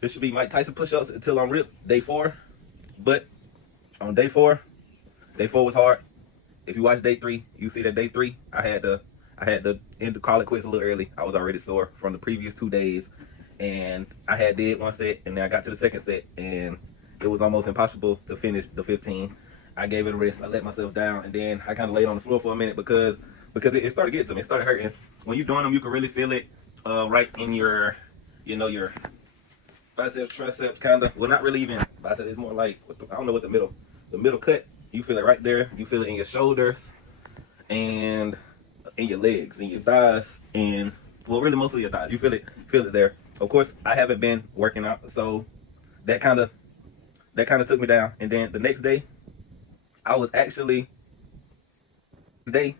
This should be Mike Tyson push-ups until I'm ripped. Day 4. But on day 4 was hard. If you watch day 3, you see that day 3, I had to end the call it quits a little early. I was already sore from the previous 2 days, and I had did one set, and then I got to the second set, and it was almost impossible to finish the 15. I gave it a rest. I let myself down, and then I kind of laid on the floor for a minute because it started getting to me. It started hurting. When you're doing them, you can really feel it right in your, your biceps, triceps, kind of. Well, not really even biceps. It's more like, I don't know what the middle cut. You feel it right there. You feel it in your shoulders and in your legs, and your thighs, and well, really mostly your thighs. You feel it there. Of course, I haven't been working out, so that kind of took me down. And then the next day, was actually the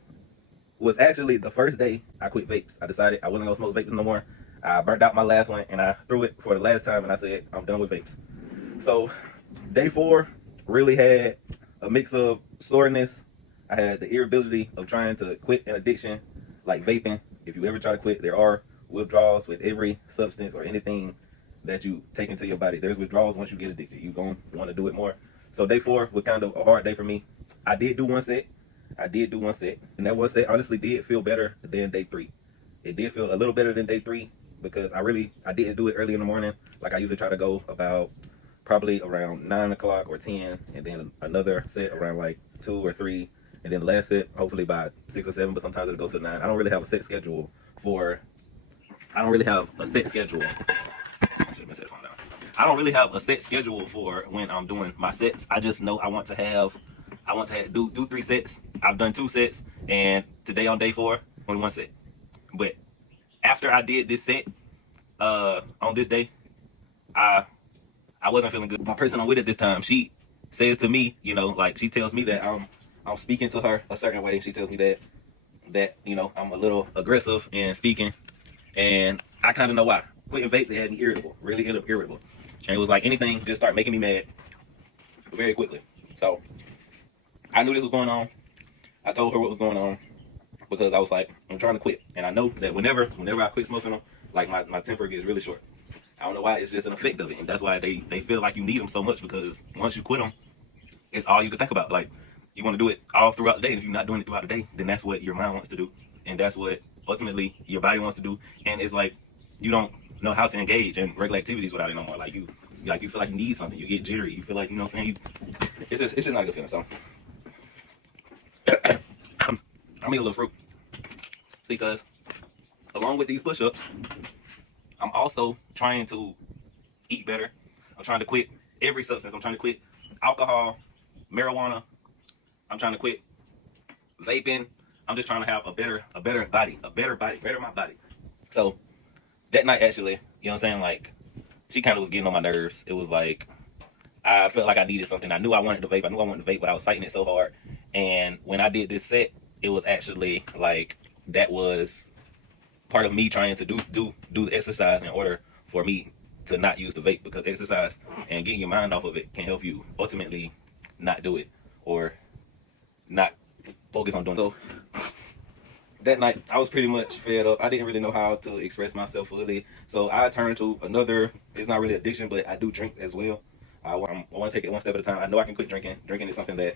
first day I quit vapes. I decided I wasn't gonna smoke vapes no more. I burnt out my last one, and I threw it for the last time, and I said I'm done with vapes. So day 4 really had a mix of soreness. I had the irritability of trying to quit an addiction like vaping. If you ever try to quit, there are withdrawals with every substance or anything that you take into your body. There's withdrawals once you get addicted. You're going to want to do it more. So day 4 was kind of a hard day for me. I did do one set. And that one set honestly did feel better than day 3. It did feel a little better than day 3 because I didn't do it early in the morning. Like I usually try to go about probably around 9 o'clock or 10, and then another set around like 2 or 3, and then the last set hopefully by 6 or 7, but sometimes it'll go to 9. I don't really have a set schedule for, I don't really have a set schedule. I should have been set phone down. I don't really have a set schedule for when I'm doing my sets. I just know I want to do 3 sets. I've done 2 sets, and today on day 4, only 1 set. But after I did this set, on this day, I wasn't feeling good. My person I'm with at this time, she says to me, like she tells me that I'm speaking to her a certain way. She tells me that I'm a little aggressive in speaking, and I kind of know why. Quitting vapes, it had me irritable, really irritable, and it was like anything just started making me mad very quickly. So I knew this was going on. I told her what was going on because I was like, I'm trying to quit, and I know that whenever I quit smoking them, like my temper gets really short. I don't know why, it's just an effect of it, and that's why they feel like you need them so much, because once you quit them, it's all you can think about. Like, you want to do it all throughout the day, and if you're not doing it throughout the day, then that's what your mind wants to do, and that's what ultimately your body wants to do, and it's like you don't know how to engage in regular activities without it no more. Like you feel like you need something, you get jittery, you feel like, what I'm saying, it's just not a good feeling. So I'm eating a little fruit because along with these push-ups, I'm also trying to eat better. I'm trying to quit every substance. I'm trying to quit alcohol, marijuana. I'm trying to quit vaping. I'm just trying to have a better body, better my body. So that night, actually, you know what I'm saying? Like, she kind of was getting on my nerves. It was like, I felt like I needed something. I knew I wanted to vape. But I was fighting it so hard. And when I did this set, it was actually like, that was part of me trying to do the exercise in order for me to not use the vape, because exercise and getting your mind off of it can help you ultimately not do it or not focus on doing it. So that night I was pretty much fed up. I didn't really know how to express myself fully, so I turned to another, it's not really addiction, but I do drink as well. I want to take it one step at a time. I know I can quit drinking. Drinking is something that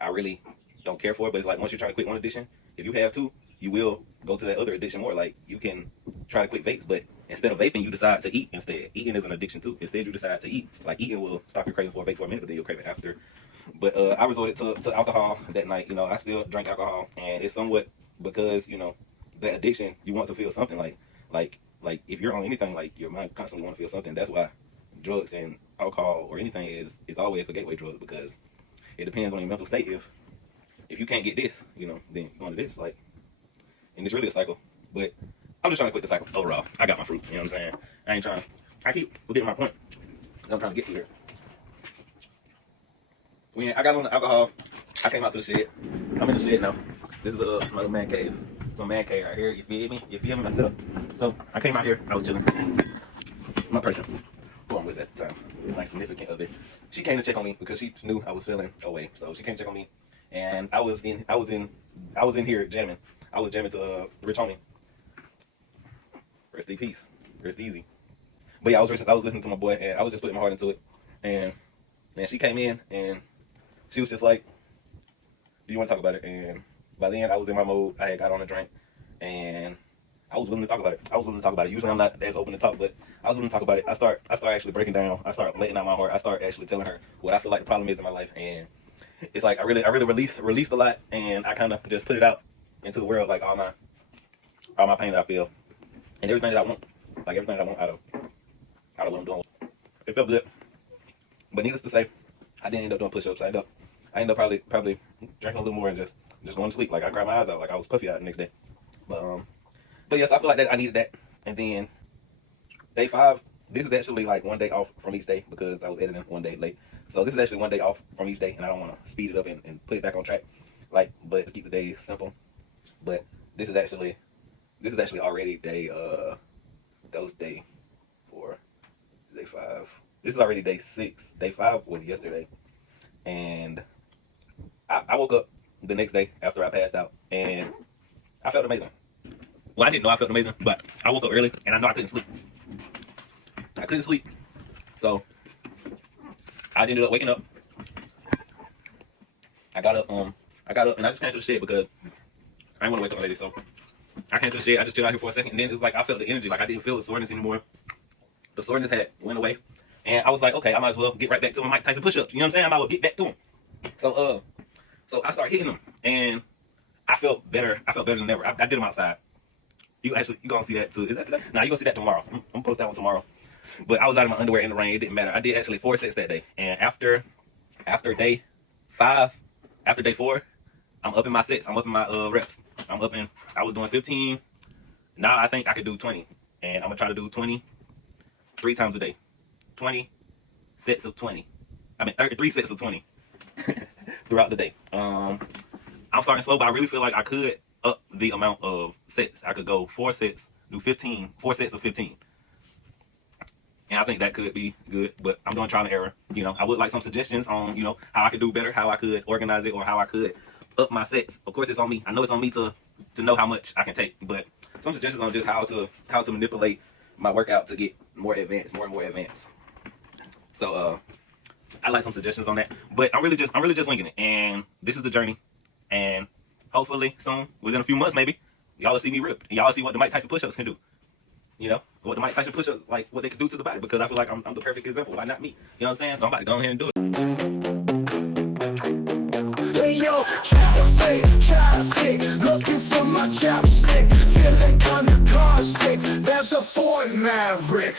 I really don't care for, but it's like once you try to quit one addiction, if you have 2, you will go to that other addiction more. Like, you can try to quit vapes, but instead of vaping, you decide to eat instead. Eating is an addiction too. Instead, you decide to eat. Like, eating will stop your craving for a vape for a minute, but then you'll crave it after. But I resorted to alcohol that night. I still drank alcohol, and it's somewhat because, that addiction, you want to feel something. Like if you're on anything, like, your mind constantly want to feel something. That's why drugs and alcohol or anything is always a gateway drug, because it depends on your mental state. If you can't get this, then you're going to this, like. And it's really a cycle. But I'm just trying to quit the cycle overall. I got my fruits, you know what I'm saying? I keep forgetting my point that I'm trying to get to here. When I got on the alcohol, I came out to the shed. I'm in the shed now. This is my little man cave. It's my man cave right here. You feel me? I set up. So I came out here. I was chilling. My person, who I'm with at the time, my significant other, she came to check on me because she knew I was feeling away. So she came to check on me, and I was in here jamming. I was jamming to Rich Homie. Rest in peace. Rest easy. But yeah, I was listening to my boy, and I was just putting my heart into it. And she came in, and she was just like, "Do you want to talk about it?" And by then, I was in my mode. I had got on a drink, and I was willing to talk about it. Usually, I'm not as open to talk, but I was willing to talk about it. I start actually breaking down. I start letting out my heart. I start actually telling her what I feel like the problem is in my life, and it's like I really released a lot, and I kind of just put it out into the world, like all my pain that I feel, and everything that I want, out of what I'm doing. It felt good, but needless to say, I didn't end up doing push-ups. I ended up probably drinking a little more and just going to sleep. Like I cried my eyes out, like I was puffy out the next day. But yes, I feel like that I needed that. And then day 5, this is actually like one day off from each day because I was editing one day late. So this is actually one day off from each day, and I don't want to speed it up and put it back on track. But let's keep the days simple. But this is actually already day day 4, day 5. This is already day 6. Day 5 was yesterday, and I woke up the next day after I passed out, and I felt amazing. Well, I didn't know I felt amazing, but I woke up early, and I know I couldn't sleep. So I ended up waking up. I got up, and I just came to the shed because I didn't want to wake up lady. So I came to the shed. I just chilled out here for a second, and then it's like I felt the energy. Like I didn't feel the soreness anymore. The soreness went away, and I was like, okay, I might as well get right back to my Mike Tyson push-ups. You know what I'm saying? I might as well get back to them. So I started hitting them, and I felt better. I felt better than ever. I did them outside. You gonna see that too. Is that today? Nah, you gonna see that tomorrow. I'm gonna post that one tomorrow. But I was out in my underwear in the rain. It didn't matter. I did actually 4 sets that day. And after day 5, after day 4, I'm upping my sets. I'm upping my reps. I was doing 15. Now I think I could do 20. And I'm gonna try to do 20 3 times a day. 20 sets of 20. 3 sets of 20 throughout the day. I'm starting slow, but I really feel like I could up the amount of sets. I could go 4 sets, do 15, 4 sets of 15. And I think that could be good, but I'm doing trial and error. You know, I would like some suggestions on, how I could do better, how I could organize it, or how I could up my sets. Of course, it's on me. I know it's on me to know how much I can take, but some suggestions on just how to manipulate my workout to get more and more advanced. So, I like some suggestions on that, but I'm really just winging it, and this is the journey, and hopefully soon, within a few months maybe, y'all will see me ripped, and y'all will see what the Mike Tyson push-ups can do. What the Mike Tyson push-ups, like what they can do to the body, because I feel like I'm the perfect example. Why not me? You know what I'm saying? So I'm about to go ahead and do it. Hey yo, traffic, looking for my chopstick, feeling kinda car sick. There's a Ford Maverick.